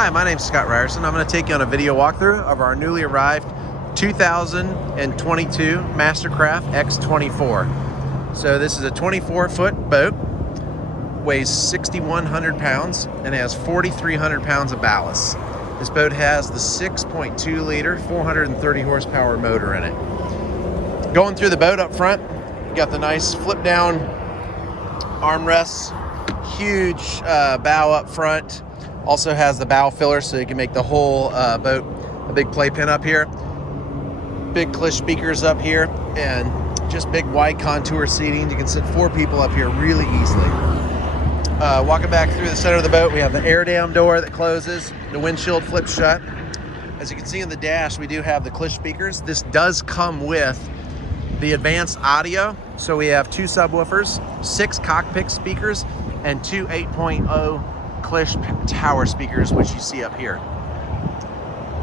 Hi, my name's Scott Ryerson. I'm going to take you on a video walkthrough of our newly arrived 2022 Mastercraft X24. So this is a 24-foot boat, weighs 6,100 pounds, and has 4,300 pounds of ballast. This boat has the 6.2 liter, 430 horsepower motor in it. Going through the boat up front, you got the nice flip down armrests, huge bow up front. Also has the bow filler so you can make the whole boat a big playpen up here. Big Klipsch speakers up here and just big wide contour seating. You can sit 4 people up here really easily. Walking back through the center of the boat, we have the air dam door that closes. The windshield flips shut. As you can see in the dash, we do have the Klipsch speakers. This does come with the advanced audio. So we have 2 subwoofers, 6 cockpit speakers, and 2 8.0 Klipsch tower speakers, which you see up here.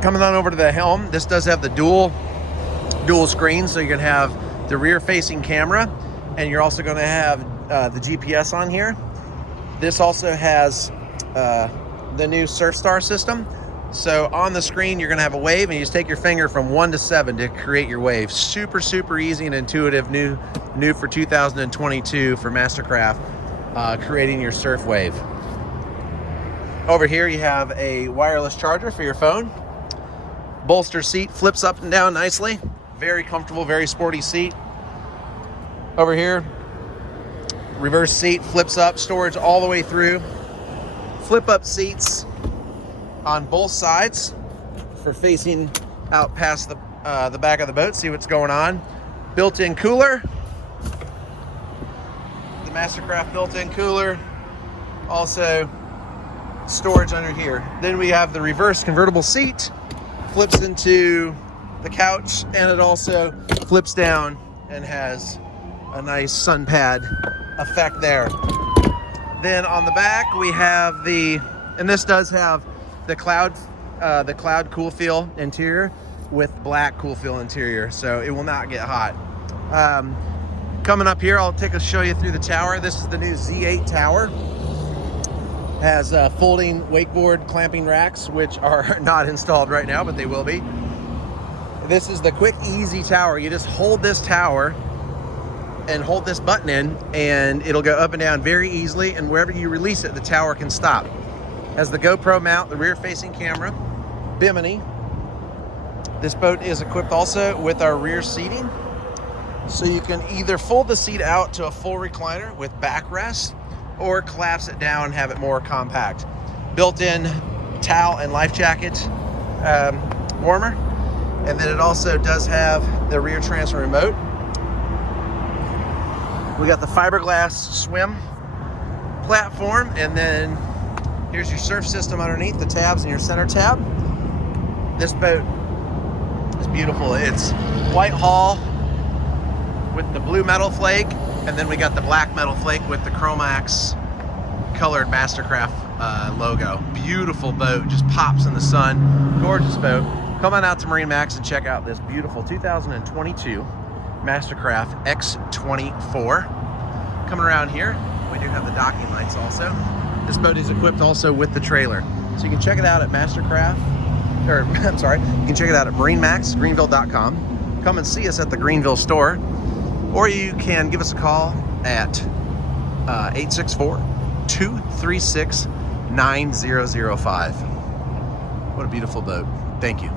Coming on over to the helm, this does have the dual screen, so you can have the rear facing camera, and you're also going to have the GPS on here. This also has the new SurfStar system. So on the screen, you're going to have a wave, and you just take your finger from 1 to 7 to create your wave. Super easy and intuitive, new for 2022 for Mastercraft, creating your surf wave. Over here you have a wireless charger for your phone. Bolster seat flips up and down nicely. Very comfortable, very sporty seat. Over here, reverse seat flips up, storage all the way through. Flip up seats on both sides for facing out past the back of the boat, see what's going on. Built-in cooler. The Mastercraft built-in cooler. Also storage under here. Then we have the reverse convertible seat, flips into the couch, and it also flips down and has a nice sun pad effect there. Then on the back we have and this does have the cloud CoolFeel interior with black CoolFeel interior, so it will not get hot. Coming up here, I'll show you through the tower. This is the new Z8 tower. Has folding wakeboard clamping racks, which are not installed right now, but they will be. This is the quick, easy tower. You just hold this tower and hold this button in, and it'll go up and down very easily, and wherever you release it, the tower can stop. Has the GoPro mount, the rear-facing camera, bimini. This boat is equipped also with our rear seating, so you can either fold the seat out to a full recliner with backrest, or collapse it down and have it more compact. Built-in towel and life jacket warmer. And then it also does have the rear transom remote. We got the fiberglass swim platform, and then here's your surf system underneath, the tabs and your center tab. This boat is beautiful. It's white hull with the blue metal flake, and then we got the black metal flake with the Chromax colored Mastercraft logo. Beautiful boat, just pops in the sun. Gorgeous boat. Come on out to MarineMax and check out this beautiful 2022 Mastercraft X24. Coming around here, we do have the docking lights also. This boat is equipped also with the trailer. So you can check it out at you can check it out at MarineMaxGreenville.com. Come and see us at the Greenville store, or you can give us a call at 864-236-9005. What a beautiful boat. Thank you.